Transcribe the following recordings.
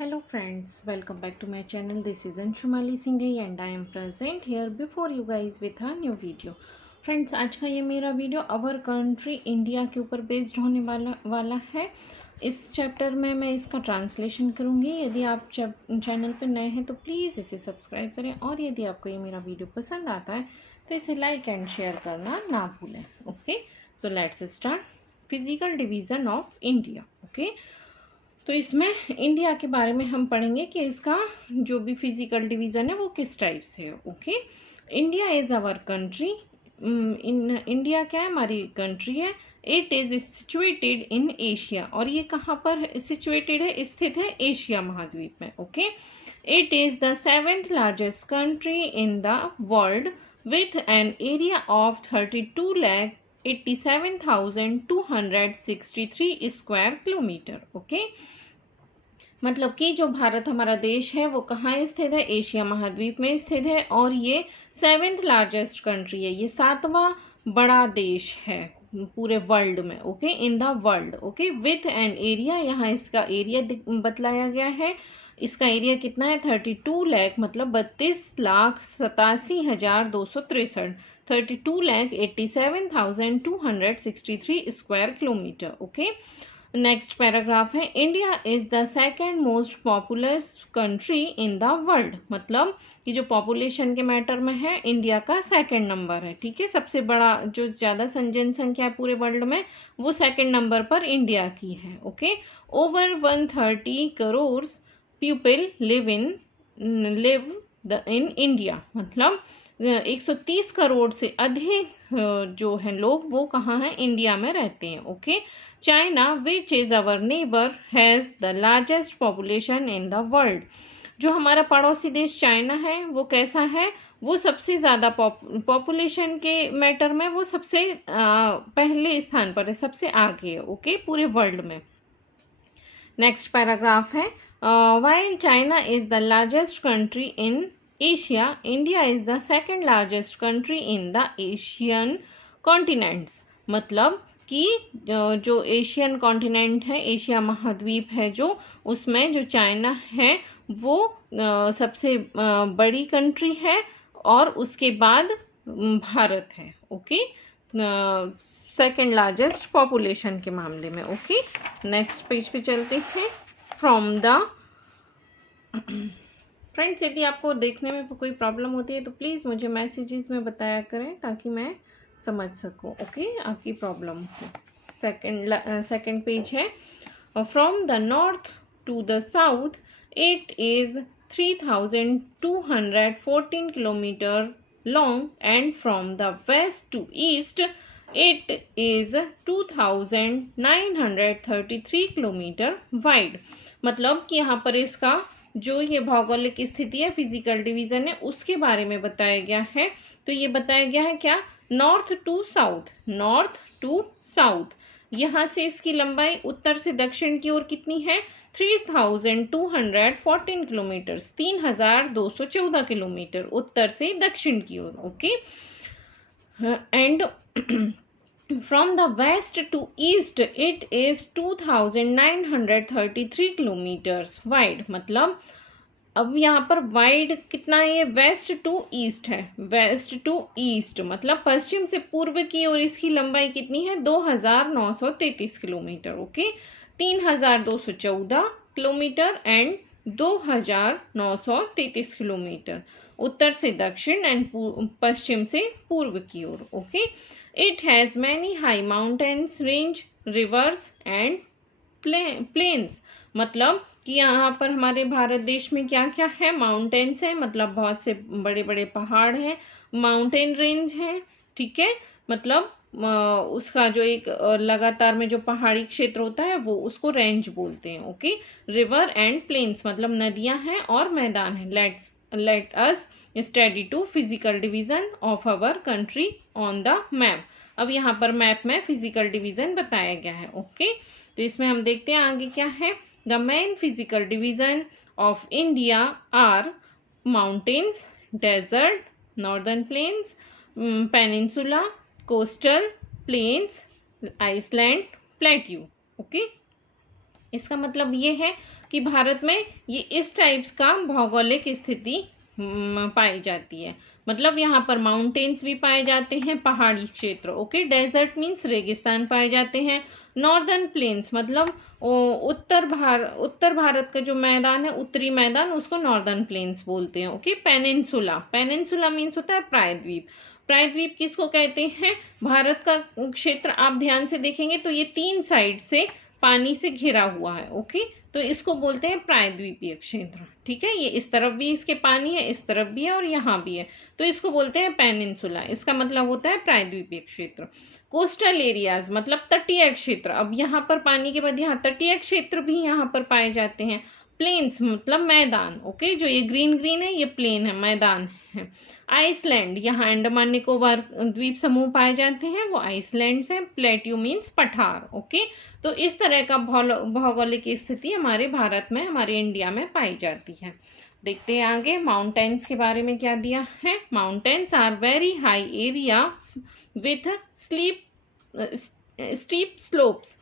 Hello friends, welcome back to my channel. This is Anshumali Singhai and I am present here before you guys with a new video. Friends, आज का ये मेरा video our country India के ऊपर based होने वाला है। इस चैप्टर में मैं इसका ट्रांसलेशन करूँगी। यदि आप चैनल पर नए हैं तो प्लीज़ इसे सब्सक्राइब करें और यदि आपको ये मेरा वीडियो पसंद आता है तो इसे लाइक एंड शेयर करना ना भूलें। Okay, so let's start. Physical division of India. Okay, तो इसमें इंडिया के बारे में हम पढ़ेंगे कि इसका जो भी फिजिकल डिवीज़न है वो किस टाइप से है। Okay, India is our country. India क्या है? हमारी कंट्री है। It is situated in Asia, और ये कहाँ पर सिचुएटेड है? स्थित है एशिया महाद्वीप में। Okay, it is the 7th largest country in the world with an area of 32,87,263 square kilometre. Okay, मतलब कि जो भारत हमारा देश है वो कहाँ स्थित है? एशिया महाद्वीप में स्थित है, और ये 7th लार्जेस्ट कंट्री है। ये 7वां बड़ा देश है पूरे वर्ल्ड में। Okay, in the world. Okay, with an area, यहाँ इसका एरिया बतलाया गया है। इसका एरिया कितना है? 32 लाख, मतलब 32,87,263, 32,87,263 square kilometre. Okay, next paragraph है, India is the second most populous country in the world. मतलब कि जो पॉपुलेशन के मैटर में है इंडिया का सेकेंड नंबर है। ठीक है, सबसे बड़ा जो ज़्यादा जनसंख्या है पूरे वर्ल्ड में वो सेकेंड नंबर पर इंडिया की है। Okay, over 130 crore people live in India. मतलब 130 करोड़ से अधिक जो हैं लोग वो कहाँ हैं? इंडिया में रहते हैं। Okay, China which is our neighbour has the largest population in the world. जो हमारा पड़ोसी देश चाइना है वो कैसा है? वो सबसे ज़्यादा पॉपुलेशन के मैटर में वो सबसे पहले स्थान पर है, सबसे आगे है। ओके, पूरे वर्ल्ड में। नेक्स्ट पैराग्राफ है, while China is the largest country in Asia, India is the second largest country in the Asian continents. मतलब कि जो एशियन कॉन्टिनेंट है, एशिया महाद्वीप है जो, उसमें जो चाइना है वो सबसे बड़ी कंट्री है, और उसके बाद भारत है। ओके, सेकेंड लार्जेस्ट पॉपुलेशन के मामले में। ओके, नेक्स्ट पेज पे चलते हैं। फ्रॉम द फ्रेंड्स, यदि आपको देखने में कोई प्रॉब्लम होती है तो प्लीज़ मुझे मैसेजेस में बताया करें ताकि मैं समझ सकूं। ओके, आपकी प्रॉब्लम को। सेकेंड पेज है, from the north to the south it is 3,214 kilometre long, and from the west to east it is 2,933 kilometre wide. मतलब कि यहाँ पर इसका जो ये भौगोलिक स्थिति है, फिजिकल डिवीजन है, उसके बारे में बताया गया है। तो ये बताया गया है क्या? North to south, north to south. यहाँ से इसकी लंबाई उत्तर से दक्षिण की ओर कितनी है? 3,214 किलोमीटर, 3,214 किलोमीटर उत्तर से दक्षिण की ओर। Okay, and from the west to east it is 2,933 kilometres wide. मतलब अब यहाँ पर वाइड कितना है? ये वेस्ट टू ईस्ट है, वेस्ट टू ईस्ट मतलब पश्चिम से पूर्व की ओर इसकी लंबाई कितनी है? 2,933 kilometre. Okay, 3,214 kilometre and 2,933 kilometre उत्तर से दक्षिण एंड पश्चिम से पूर्व की ओर। Okay, it has many high mountains range, rivers and plains. मतलब कि यहाँ पर हमारे भारत देश में क्या क्या है? माउंटेन्स है, मतलब बहुत से बड़े बड़े पहाड़ हैं, माउंटेन रेंज है। ठीक है, मतलब उसका जो एक लगातार में जो पहाड़ी क्षेत्र होता है वो उसको रेंज बोलते हैं। ओके, रिवर एंड प्लेन्स मतलब नदियां हैं और मैदान हैं। Let us study to physical division of our country on the map. अब यहाँ पर मैप में फिजिकल डिवीजन बताया गया है। ओके, तो इसमें हम देखते हैं आगे क्या है। The main physical division of India are mountains, desert, northern plains, peninsula, coastal, plains, island, plateau. Okay, इसका मतलब ये है कि भारत में ये इस टाइप्स का भौगोलिक स्थिति पाई जाती है। मतलब यहाँ पर माउंटेन्स भी पाए जाते हैं, पहाड़ी क्षेत्र। ओके, डेजर्ट मीन्स रेगिस्तान पाए जाते हैं। नॉर्दर्न प्लेन्स मतलब उत्तर भारत का जो मैदान है, उत्तरी मैदान, उसको नॉर्दर्न प्लेन्स बोलते हैं। ओके, पेनिनसुला, पेनिनसुला मीन्स होता है प्रायद्वीप। प्रायद्वीप किसको कहते हैं? भारत का क्षेत्र आप ध्यान से देखेंगे तो ये 3 साइड से पानी से घिरा हुआ है। ओके, तो इसको बोलते हैं प्रायद्वीपीय क्षेत्र। ठीक है, ये इस तरफ भी इसके पानी है, इस तरफ भी है और यहाँ भी है, तो इसको बोलते हैं पेनिनसुला। इसका मतलब होता है प्रायद्वीपीय क्षेत्र। कोस्टल एरियाज मतलब तटीय क्षेत्र। अब यहाँ पर पानी के बाद यहाँ तटीय क्षेत्र भी यहाँ पर पाए जाते हैं। प्लेन्स मतलब मैदान। ओके, जो ये ग्रीन ग्रीन है ये प्लेन है, मैदान है। आइसलैंड, यहाँ अंडमान निकोबार द्वीप समूह पाए जाते हैं, वो आइसलैंड है। प्लेट्यू मीन्स पठार। ओके, तो इस तरह का भौगोलिक स्थिति हमारे भारत में, हमारे इंडिया में पाई जाती है। देखते हैं आगे माउंटेन्स के बारे में क्या दिया है। Mountains are very high area with steep slopes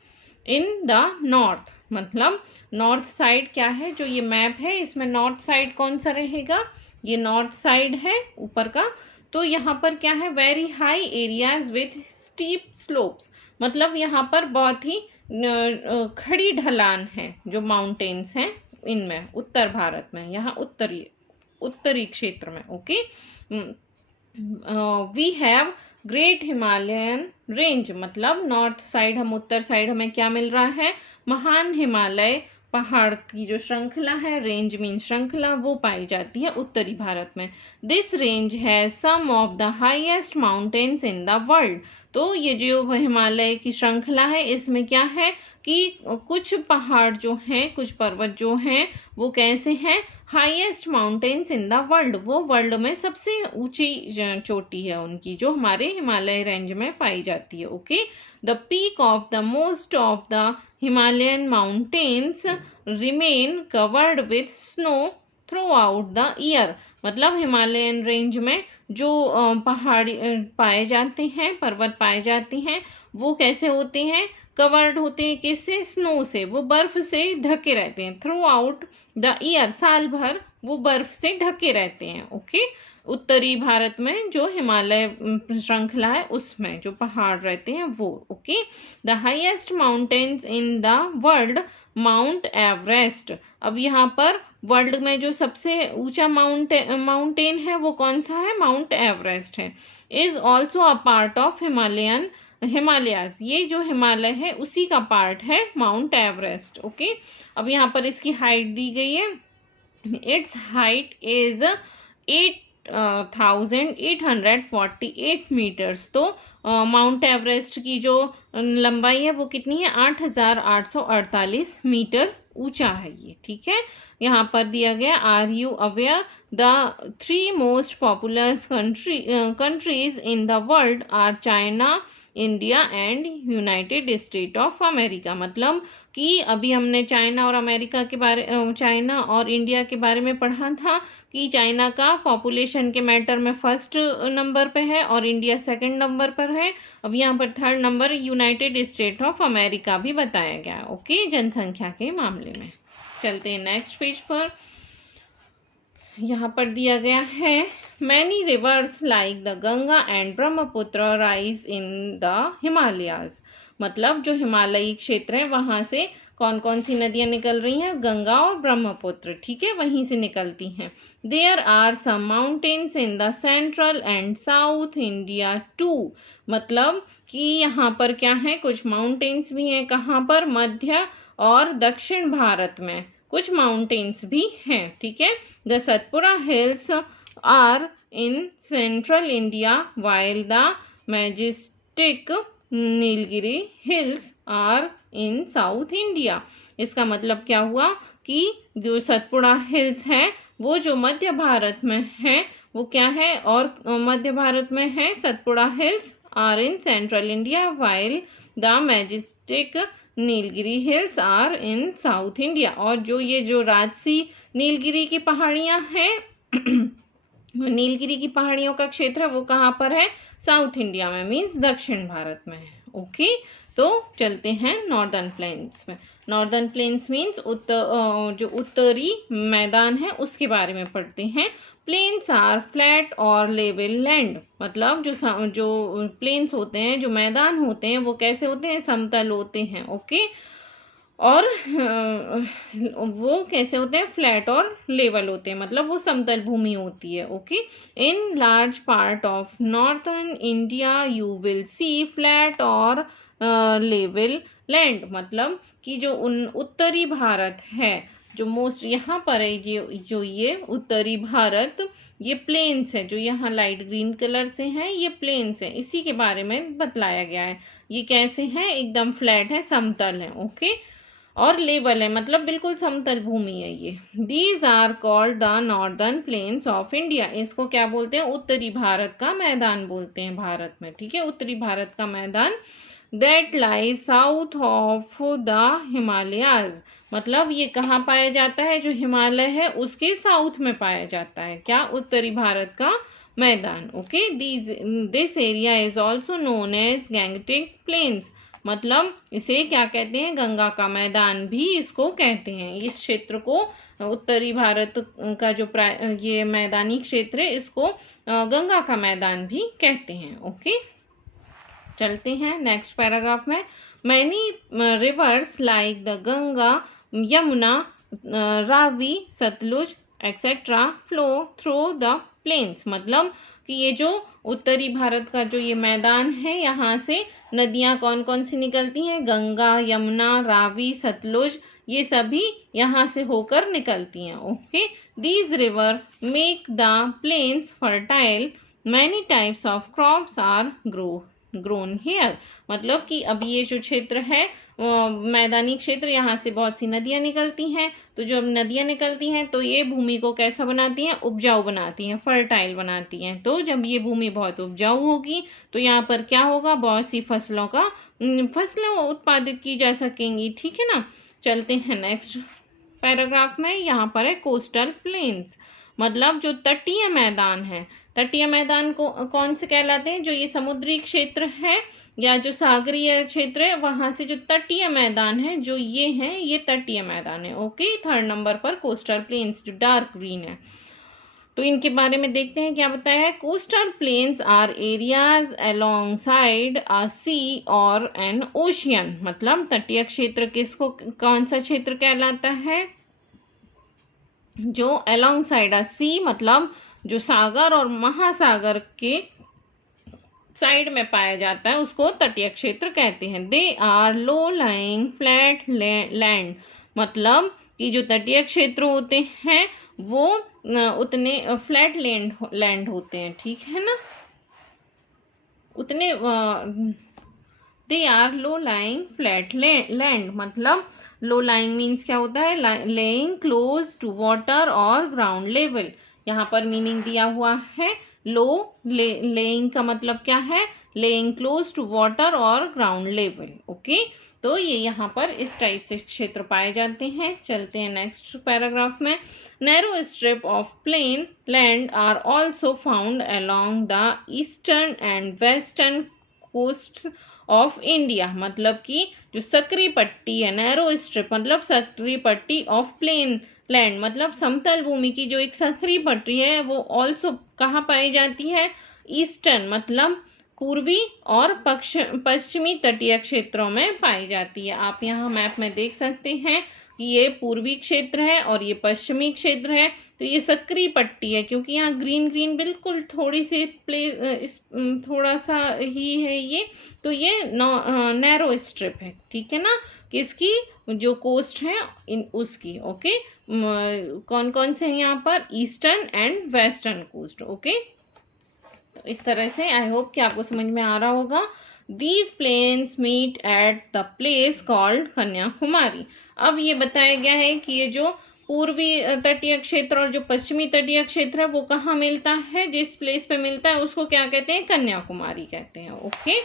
in the north. मतलब नॉर्थ साइड क्या है, जो ये मैप है इसमें नॉर्थ साइड कौन सा रहेगा, ये नॉर्थ साइड है ऊपर का। तो यहाँ पर क्या है, very high areas with steep slopes, मतलब यहाँ पर बहुत ही खड़ी ढलान है जो माउंटेन्स हैं इनमें, उत्तर भारत में, यहाँ उत्तरी क्षेत्र में। Okay, we have great Himalayan range, मतलब नॉर्थ साइड, हम उत्तर साइड हमें क्या मिल रहा है, महान हिमालय पहाड़ की जो श्रृंखला है, रेंज मीन श्रृंखला, वो पाई जाती है उत्तरी भारत में। This range has some of the highest mountains in the world. तो ये जो हिमालय की श्रृंखला है इसमें क्या है कि कुछ पहाड़ जो हैं, कुछ पर्वत जो हैं वो कैसे हैं, highest mountains in the world, वो वर्ल्ड में सबसे ऊंची चोटी है उनकी, जो हमारे हिमालय रेंज में पाई जाती है। Okay, the peak of the most of the Himalayan mountains remain covered with snow through out the year. मतलब हिमालयन रेंज में जो पहाड़ी पाए जाते हैं, पर्वत पाए जाते हैं, वो कैसे होते हैं, कवर्ड होते हैं किससे, स्नो से, वो बर्फ से ढके रहते हैं। थ्रू आउट द ईयर, साल भर वो बर्फ से ढके रहते हैं। ओके, उत्तरी भारत में जो हिमालय श्रृंखला है उसमें जो पहाड़ रहते हैं वो। Okay, the highest mountains in the world mount Everest. अब यहाँ पर वर्ल्ड में जो सबसे ऊंचा माउंटेन है वो कौन सा है, माउंट एवरेस्ट है। Is also a part of Himalayas, ये जो हिमालय है उसी का पार्ट है माउंट एवरेस्ट। ओके, अब यहाँ पर इसकी हाइट दी गई है, इट्स हाइट इज 8,848 मीटर्स। तो माउंट एवरेस्ट की जो लंबाई है वो कितनी है, 8,848 मीटर ऊंचा है ये। ठीक है, यहाँ पर दिया गया, are you aware the 3 most popular countries in the world are China, India and United State of America. मतलब कि अभी हमने चाइना और अमेरिका के बारे, चाइना और इंडिया के बारे में पढ़ा था कि चाइना का पॉपुलेशन के मैटर में फर्स्ट नंबर पे है और इंडिया सेकंड नंबर पर है। अब यहाँ पर third number United State of America भी बताया गया। ओके, जनसंख्या के मामले में। चलते हैं नेक्स्ट पेज पर। यहाँ पर दिया गया है, many rivers like the Ganga and Brahmaputra rise in the Himalayas. मतलब जो हिमालयी क्षेत्र है वहाँ से कौन कौन सी नदियाँ निकल रही हैं, गंगा और ब्रह्मपुत्र। ठीक है, वहीं से निकलती हैं। There are some mountains in the central and south India too. मतलब कि यहाँ पर क्या है, कुछ माउंटेन्स भी हैं, कहाँ पर, मध्य और दक्षिण भारत में कुछ माउंटेन्स भी हैं। ठीक है, the Satpura hills are in central India while the majestic Nilgiri hills are in south India. इसका मतलब क्या हुआ कि जो सतपुड़ा हिल्स है वो जो मध्य भारत में है वो क्या है, और मध्य भारत में है Satpura hills, are in central India while the majestic Nilgiri hills are in south India. और जो ये जो राजसी नीलगिरी की पहाड़ियाँ हैं नीलगिरी की पहाड़ियों का क्षेत्र है वो कहाँ पर है, साउथ इंडिया में, मीन्स दक्षिण भारत में है। ओके, तो चलते हैं नॉर्दर्न प्लेन्स में। नॉर्दर्न प्लेन्स मीन्स जो उत्तरी मैदान है उसके बारे में पढ़ते हैं। प्लेन्स आर फ्लैट और लेवल लैंड, मतलब जो प्लेन्स होते हैं, जो मैदान होते हैं, वो कैसे होते हैं, समतल होते हैं। ओके, और वो कैसे होते हैं, फ्लैट और लेवल होते हैं, मतलब वो समतल भूमि होती है। Okay, in large part of northern India you will see flat और लेवल लैंड, मतलब कि जो उत्तरी भारत है, जो मोस्ट यहाँ पर है, ये उत्तरी भारत, ये प्लेन्स है, जो यहाँ लाइट ग्रीन कलर से हैं, ये प्लेन्स है, इसी के बारे में बतलाया गया है। ये कैसे हैं, एकदम फ्लैट है, समतल है। ओके, और लेवल है, मतलब बिल्कुल समतल भूमि है ये। These are called the northern plains of India, इसको क्या बोलते हैं, उत्तरी भारत का मैदान बोलते हैं भारत में। ठीक है, उत्तरी भारत का मैदान। That lies south of the Himalayas, मतलब ये कहाँ पाया जाता है, जो हिमालय है उसके साउथ में पाया जाता है, क्या, उत्तरी भारत का मैदान। Okay, this area is also known as Gangetic plains, मतलब इसे क्या कहते हैं, गंगा का मैदान भी इसको कहते हैं। इस क्षेत्र को, उत्तरी भारत का जो ये मैदानी क्षेत्र है, इसको गंगा का मैदान भी कहते हैं। ओके, चलते हैं नेक्स्ट पैराग्राफ में। Many rivers like the Ganga, Yamuna, Ravi, Sutlej etcetera flow through the plains, मतलब कि ये जो उत्तरी भारत का जो ये मैदान है, यहाँ से नदियाँ कौन कौन सी निकलती हैं, गंगा, यमुना, रावी, सतलुज, ये सभी यहाँ से होकर निकलती हैं। Okay, these river make the plains fertile, many types of crops are grown here, मतलब कि अब ये जो क्षेत्र है, मैदानी क्षेत्र, यहाँ से बहुत सी नदियाँ निकलती हैं, तो जब नदियाँ निकलती हैं तो ये भूमि को कैसा बनाती हैं, उपजाऊ बनाती हैं, फर्टाइल बनाती हैं। तो जब ये भूमि बहुत उपजाऊ होगी तो यहाँ पर क्या होगा, बहुत सी फसलें उत्पादित की जा सकेंगी। ठीक है ना, चलते हैं नेक्स्ट पैराग्राफ में। यहाँ पर है कोस्टल प्लेन्स, मतलब जो तटीय मैदान है। तटीय मैदान को कौन से कहलाते हैं, जो ये समुद्री क्षेत्र है या जो सागरीय क्षेत्र है, वहां से जो तटीय मैदान है, जो ये हैं, ये तटीय मैदान है। ओके, थर्ड नंबर पर कोस्टल प्लेन्स, जो डार्क ग्रीन है। तो इनके बारे में देखते हैं क्या बताया है। Coastal plains are areas along side a sea और एन ओशियन, मतलब तटीय क्षेत्र किसको, कौन सा क्षेत्र कहलाता है, जो अलोंग साइड अ सी, मतलब जो सागर और महासागर के साइड में पाया जाता है, उसको तटीय क्षेत्र कहते हैं। They are low lying flat land, मतलब कि जो तटीय क्षेत्र होते हैं वो उतने फ्लैट लैंड होते हैं। ठीक है ना, उतने they are low lying flat land, मतलब लो लाइंग मीन्स क्या होता है, लेइंग क्लोज टू वाटर और ग्राउंड लेवल। यहाँ पर मीनिंग दिया हुआ है, लेइंग का मतलब क्या है, लेइंग क्लोज टू वाटर और ग्राउंड लेवल। ओके, तो ये यहाँ पर इस टाइप से क्षेत्र पाए जाते हैं। चलते हैं नेक्स्ट पैराग्राफ में। Narrow strip of plain land are also found along the eastern and western coast of India, मतलब कि जो सकरी पट्टी है, नैरो स्ट्रिप मतलब सकरी पट्टी ऑफ प्लेन लैंड, मतलब समतल भूमि की जो एक सकरी पट्टी है, वो ऑल्सो कहाँ पाई जाती है, ईस्टर्न मतलब पूर्वी और पश्चिमी तटीय क्षेत्रों में पाई जाती है। आप यहाँ मैप में देख सकते हैं कि ये पूर्वी क्षेत्र है और ये पश्चिमी क्षेत्र है। तो ये सकरी पट्टी है, क्योंकि यहाँ ग्रीन ग्रीन बिल्कुल थोड़ी सी थोड़ा सा ही है ये, तो ये नैरो स्ट्रिप है। ठीक है ना, किसकी, जो कोस्ट है उसकी। ओके, कौन कौन से हैं यहाँ पर, eastern and western coast. Okay, तो इस तरह से आई होप कि आपको समझ में आ रहा होगा। These plains meet at the place called Kanyakumari. अब ये बताया गया है कि ये जो पूर्वी तटीय क्षेत्र और जो पश्चिमी तटीय क्षेत्र है वो कहाँ मिलता है, जिस प्लेस पे मिलता है उसको क्या कहते हैं, कन्याकुमारी कहते हैं। ओके,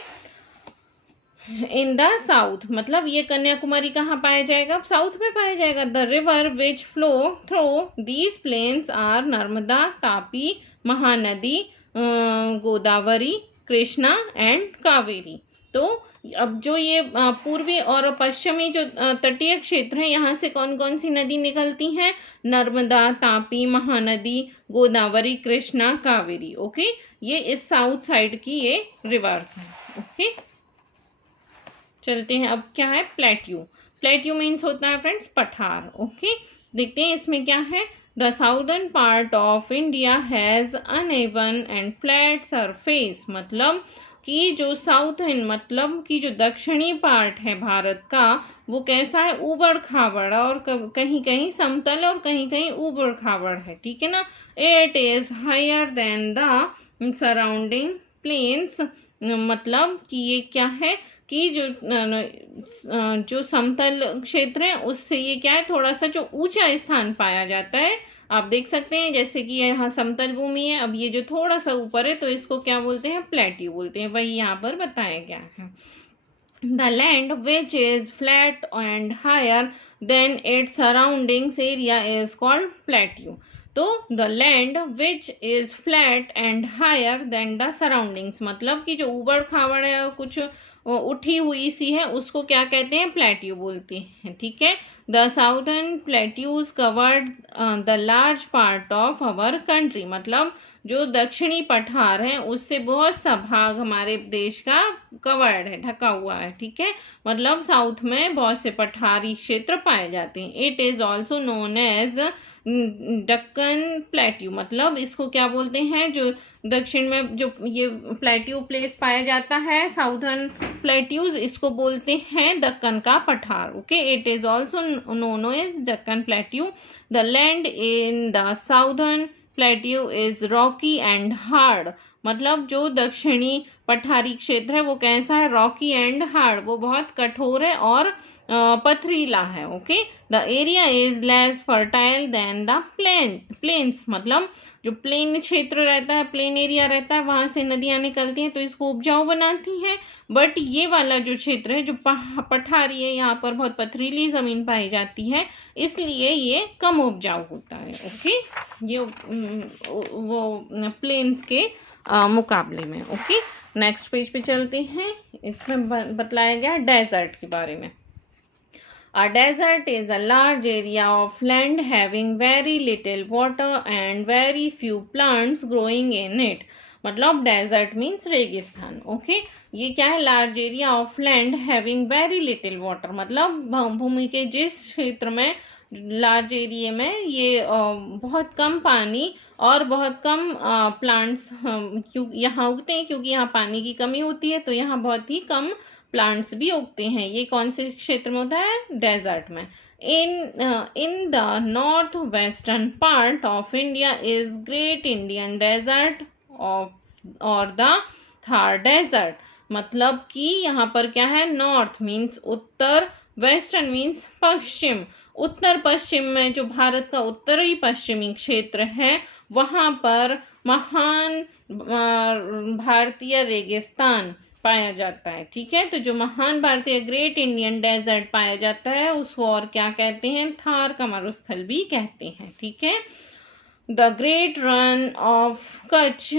इन द साउथ, मतलब ये कन्याकुमारी कहाँ पाया जाएगा, साउथ में पाया जाएगा। The river which flow through these plains are Narmada, Tapi, Mahanadi, Godavari, Krishna and Kaveri. तो अब जो ये पूर्वी और पश्चिमी जो तटीय क्षेत्र है, यहाँ से कौन कौन सी नदी निकलती हैं? नर्मदा, तापी, महानदी, गोदावरी, कृष्णा, कावेरी। ओके, ये इस साउथ साइड की ये रिवर्स है। ओके, चलते हैं। अब क्या है? प्लेट्यू। प्लेट्यू मीन्स होता है फ्रेंड्स पठार। ओके, देखते हैं इसमें क्या है। The southern part of India has uneven and flat surface, मतलब कि जो साउथर्न मतलब कि जो दक्षिणी पार्ट है भारत का, वो कैसा है? ऊबड़ खाबड़, और कहीं कहीं समतल और कहीं कहीं ऊबड़ खाबड़ है। ठीक है ना। It is higher than the surrounding plains, मतलब कि ये क्या है कि जो समतल क्षेत्र है उससे ये क्या है? थोड़ा सा जो ऊंचा स्थान पाया जाता है। आप देख सकते हैं जैसे कि यहाँ समतल भूमि है, अब ये जो थोड़ा सा ऊपर है तो इसको क्या बोलते हैं? प्लेट्यू बोलते हैं। वही यहाँ पर बताया गया है। The land which is flat and higher than its surroundings area is called plateau. तो the land which is flat and higher than the surroundings, मतलब कि जो ऊबड़ खाबड़ है कुछ उठी हुई सी है उसको क्या कहते हैं? प्लेट्यू बोलते हैं। ठीक है। The southern plateaus covered the large part of our country, मतलब जो दक्षिणी पठार है उससे बहुत सा भाग हमारे देश का कवर्ड है, ढका हुआ है। ठीक है, मतलब साउथ में बहुत से पठारी क्षेत्र पाए जाते हैं। It is also known as Deccan plateau, मतलब इसको क्या बोलते हैं? जो दक्षिण में जो ये प्लेट्यू प्लेस पाया जाता है, साउथर्न प्लेट्यूज, इसको बोलते हैं दक्कन का पठार। Okay, it is also known as Deccan plateau. The land in the southern plateau is rocky and hard, मतलब जो दक्षिणी पठारी क्षेत्र है वो कैसा है? रॉकी एंड हार्ड, वो बहुत कठोर है और पथरीला है। Okay, the area is less fertile than the plains, मतलब जो प्लेन क्षेत्र रहता है, प्लेन एरिया रहता है, वहां से नदियां निकलती हैं तो इसको उपजाऊ बनाती हैं। बट ये वाला जो क्षेत्र है जो पठारी है, यहाँ पर बहुत पथरीली जमीन पाई जाती है, इसलिए ये कम उपजाऊ होता है। ओके, ये वो प्लेन्स के मुकाबले में। ओके, नेक्स्ट पेज पे चलते हैं। इसमें बतलाया गया डेजर्ट के बारे में। A desert is a large area of land having very little water and very few plants growing in it. मतलब डेजर्ट मीन्स रेगिस्तान। ओके, ये क्या है? Large area of land having very little water, मतलब भूमि के जिस क्षेत्र में लार्ज एरिया में ये बहुत कम पानी और बहुत कम प्लांट्स क्यों यहाँ उगते हैं, क्योंकि यहाँ पानी की कमी होती है तो यहाँ बहुत ही कम प्लांट्स भी उगते हैं। ये कौन से क्षेत्र में होता है? डेजर्ट में। In the north western part of India is great Indian desert of or the Thar desert, मतलब कि यहाँ पर क्या है? नॉर्थ मीन्स उत्तर, वेस्टर्न मीन्स पश्चिम। उत्तर पश्चिम में जो भारत का उत्तरी पश्चिमी क्षेत्र है वहाँ पर महान भारतीय रेगिस्तान पाया जाता है। ठीक है, तो जो महान भारतीय ग्रेट इंडियन डेजर्ट पाया जाता है उसको और क्या कहते हैं? थार का मरुस्थल भी कहते हैं। ठीक है। The great Rann of Kutch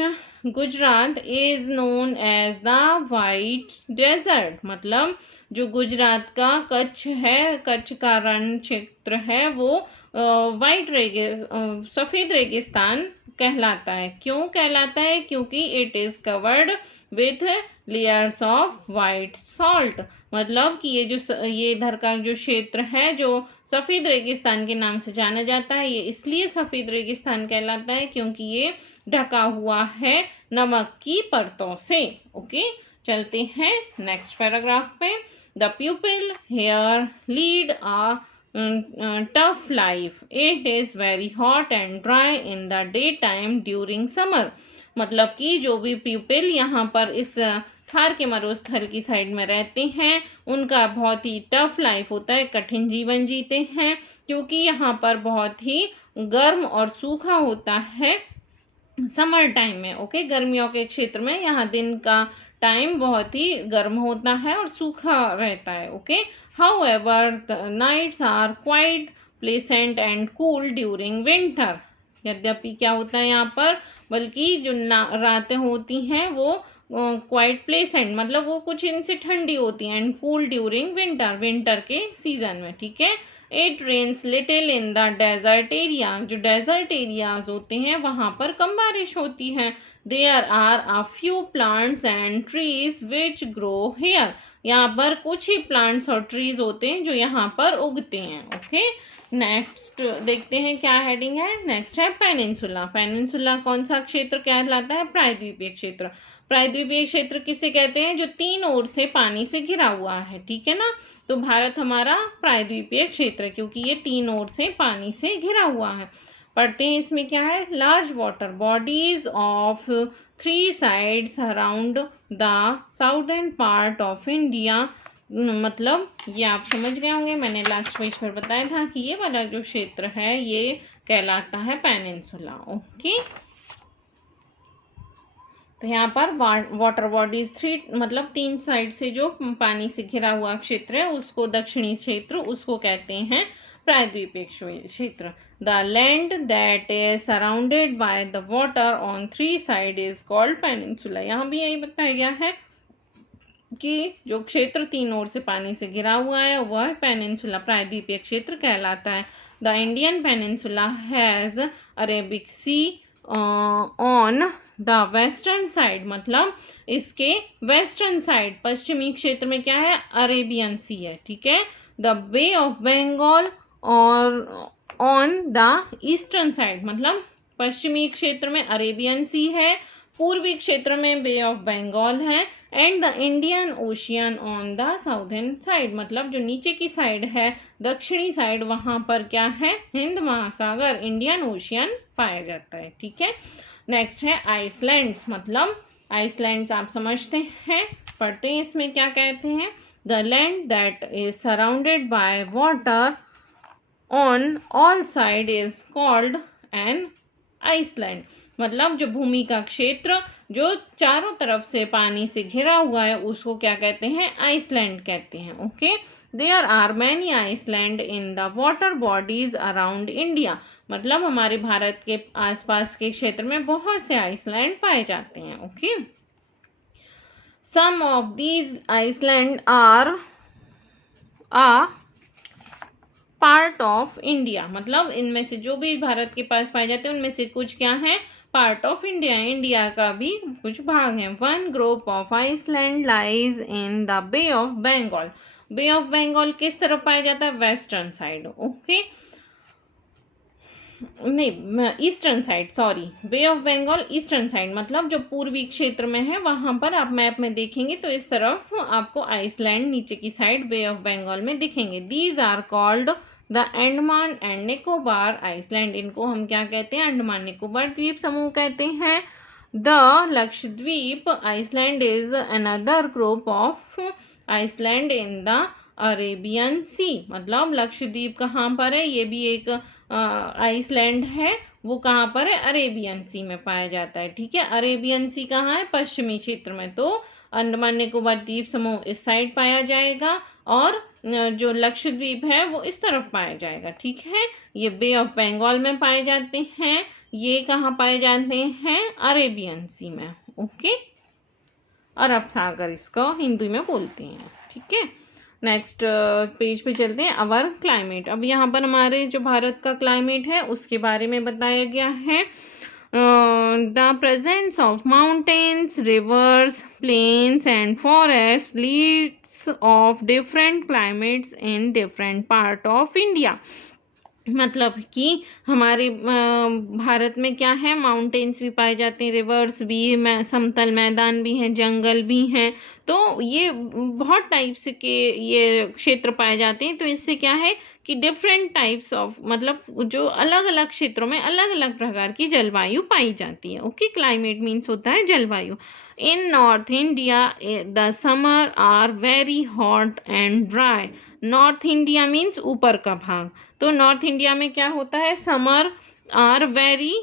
Gujarat is known as the white desert, मतलब जो गुजरात का कच्छ है, कच्छ का रण क्षेत्र है, वो सफ़ेद रेगिस्तान कहलाता है। क्यों कहलाता है? क्योंकि it is covered with layers of white salt, मतलब कि ये इधर का जो क्षेत्र है जो सफ़ेद रेगिस्तान के नाम से जाना जाता है, ये इसलिए सफ़ेद रेगिस्तान कहलाता है क्योंकि ये ढका हुआ है नमक की परतों से। ओके, चलते हैं नेक्स्ट पैराग्राफ पे। The people here lead a tough life, it is very hot and dry in the day time during summer, मतलब कि जो भी पीपल यहाँ पर इस थार के मरुस्थल की साइड में रहते हैं उनका बहुत ही टफ लाइफ होता है, कठिन जीवन जीते हैं, क्योंकि यहाँ पर बहुत ही गर्म और सूखा होता है समर टाइम में। ओके, गर्मियों के क्षेत्र में यहाँ दिन का टाइम बहुत ही गर्म होता है और सूखा रहता है। Okay, however the nights are quite pleasant and cool during winter, यद्यपि क्या होता है यहाँ पर, बल्कि जो रातें होती हैं वो क्वाइट प्लेसेंट, मतलब वो कुछ इनसे ठंडी होती हैं, and cool during winter, winter के सीजन में, ठीक है। It rains little in the desert area, जो डेजर्ट एरियाज होते हैं वहां पर कम बारिश होती है। There are a few plants and trees which grow here, यहाँ पर कुछ ही प्लांट्स और ट्रीज होते हैं जो यहाँ पर उगते हैं, ओके। नेक्स्ट देखते हैं क्या हेडिंग है। नेक्स्ट है पेनिनसुला। पेनिनसुला कौन सा क्षेत्र कहलाता है? प्रायद्वीपीय क्षेत्र। प्रायद्वीपीय क्षेत्र किसे कहते हैं? जो तीन ओर से पानी से घिरा हुआ है, ठीक है ना। तो भारत हमारा प्रायद्वीपीय क्षेत्र है क्योंकि ये तीन ओर से पानी से घिरा हुआ है। पढ़ते हैं इसमें क्या है। Large water bodies of 3 sides around the southern part of India, मतलब ये आप समझ गए होंगे, मैंने लास्ट पेज पर बताया था कि ये वाला जो क्षेत्र है ये कहलाता है पेनिनसुला, ओके। तो यहाँ पर वाटर बॉडीज 3 मतलब 3 साइड से जो पानी से घिरा हुआ क्षेत्र है उसको दक्षिणी क्षेत्र उसको कहते हैं प्रायद्वीपीय क्षेत्र। The land that is surrounded by the water on 3 side is called peninsula. यहाँ भी यही बताया गया है कि जो क्षेत्र तीन ओर से पानी से घिरा हुआ है वह पेनिनसुला प्रायद्वीपीय क्षेत्र कहलाता है। The Indian peninsula has Arabic sea on the western side, मतलब इसके वेस्टर्न साइड पश्चिमी क्षेत्र में क्या है? अरेबियन सी है, ठीक है। द बे ऑफ बंगाल और ऑन द ईस्टर्न साइड, मतलब पश्चिमी क्षेत्र में अरेबियन सी है, पूर्वी क्षेत्र में बे ऑफ बंगाल है, and the Indian ocean on the southern side, मतलब जो नीचे की साइड है दक्षिणी साइड वहां पर क्या है? हिंद महासागर, इंडियन ओशियन पाया जाता है, ठीक है। नेक्स्ट है आइसलैंड्स, मतलब आइसलैंड्स आप समझते हैं, पढ़ते हैं इसमें क्या कहते हैं। The land that is surrounded by water on all side is called an island, मतलब जो भूमि का क्षेत्र जो चारों तरफ से पानी से घिरा हुआ है उसको क्या कहते हैं? आइसलैंड कहते हैं, okay. There are many island in the water bodies around India, मतलब हमारे भारत के आसपास के क्षेत्र में बहुत से आइसलैंड पाए जाते हैं, okay. Some of these island are a part of India, मतलब इनमें से जो भी भारत के पास पाए जाते हैं उनमें से कुछ क्या है? पार्ट ऑफ इंडिया, इंडिया का भी कुछ भाग है। One group of island lies in the Bay of Bengal, Bay of Bengal किस तरफ पाया जाता है? वेस्टर्न साइड, ओके, नहीं eastern side, sorry, Bay of Bengal eastern side, मतलब जो पूर्वी क्षेत्र में है वहां पर आप मैप में देखेंगे तो इस तरफ आपको आइसलैंड नीचे की साइड बे ऑफ बंगाल में दिखेंगे। These are called the Andaman and Nicobar island, इनको हम क्या कहते हैं? अंडमान निकोबार द्वीप समूह कहते हैं। The Lakshadweep island is another group of island in the Arabian sea, मतलब लक्षद्वीप कहाँ पर है? ये भी एक आइसलैंड है, वो कहाँ पर है? अरेबियन सी में पाया जाता है, ठीक है। अरेबियन सी कहाँ है? पश्चिमी क्षेत्र में, तो अंडमान निकोबार द्वीप समूह इस साइड पाया जाएगा और जो लक्षद्वीप है वो इस तरफ पाया जाएगा, ठीक है। ये बे ऑफ बंगाल में पाए जाते हैं, ये कहाँ पाए जाते हैं? अरेबियन सी में, ओके। अरब सागर इसको हिंदी में बोलते हैं, ठीक है। नेक्स्ट पेज पे चलते हैं। अवर क्लाइमेट, अब यहाँ पर हमारे जो भारत का क्लाइमेट है उसके बारे में बताया गया है। The presence of mountains, rivers, plains and forest leads of different climates in different part of India, मतलब कि हमारे भारत में क्या है? माउंटेन्स भी पाए जाते हैं, रिवर्स भी, समतल मैदान भी हैं, जंगल भी हैं, तो ये बहुत टाइप्स के ये क्षेत्र पाए जाते हैं। तो इससे क्या है कि डिफरेंट टाइप्स ऑफ, मतलब जो अलग अलग क्षेत्रों में अलग अलग प्रकार की जलवायु पाई जाती है, ओके। क्लाइमेट मीन्स होता है जलवायु। In north India the summer are very hot and dry, north India means ऊपर का भाग, तो नॉर्थ इंडिया में क्या होता है? Summer are very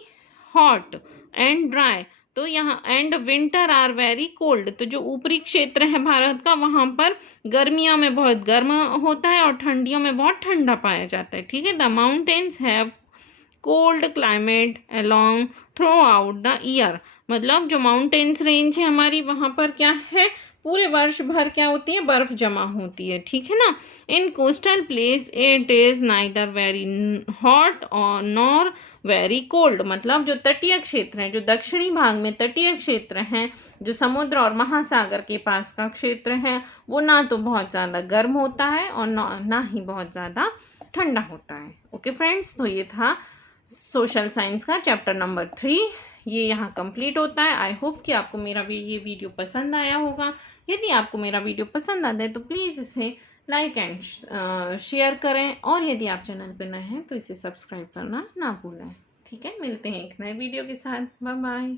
hot and dry, तो यहाँ and winter are very cold, तो जो ऊपरी क्षेत्र है भारत का वहां पर गर्मियों में बहुत गर्म होता है और ठंडियों में बहुत ठंडा पाया जाता है, ठीक है। The mountains have cold climate along through out the year. मतलब जो माउंटेन्स रेंज है हमारी, वहाँ पर क्या है, पूरे वर्ष भर क्या होती है, बर्फ जमा होती है, ठीक है ना। इन coastal place it is neither very hot और नॉर वेरी कोल्ड। मतलब जो तटीय क्षेत्र हैं, जो दक्षिणी भाग में तटीय क्षेत्र हैं, जो समुद्र और महासागर के पास का क्षेत्र है, वो ना तो बहुत ज़्यादा गर्म होता है और ना ही बहुत ज़्यादा ठंडा होता है। ओके फ्रेंड्स, तो ये था सोशल साइंस का चैप्टर नंबर 3, ये यहाँ कंप्लीट होता है। आई होप कि आपको मेरा ये वीडियो पसंद आया होगा। यदि आपको मेरा वीडियो पसंद आता है तो प्लीज़ इसे लाइक एंड शेयर करें, और यदि आप चैनल पर नए हैं तो इसे सब्सक्राइब करना ना भूलें। ठीक है, मिलते हैं एक नए वीडियो के साथ। Bye bye.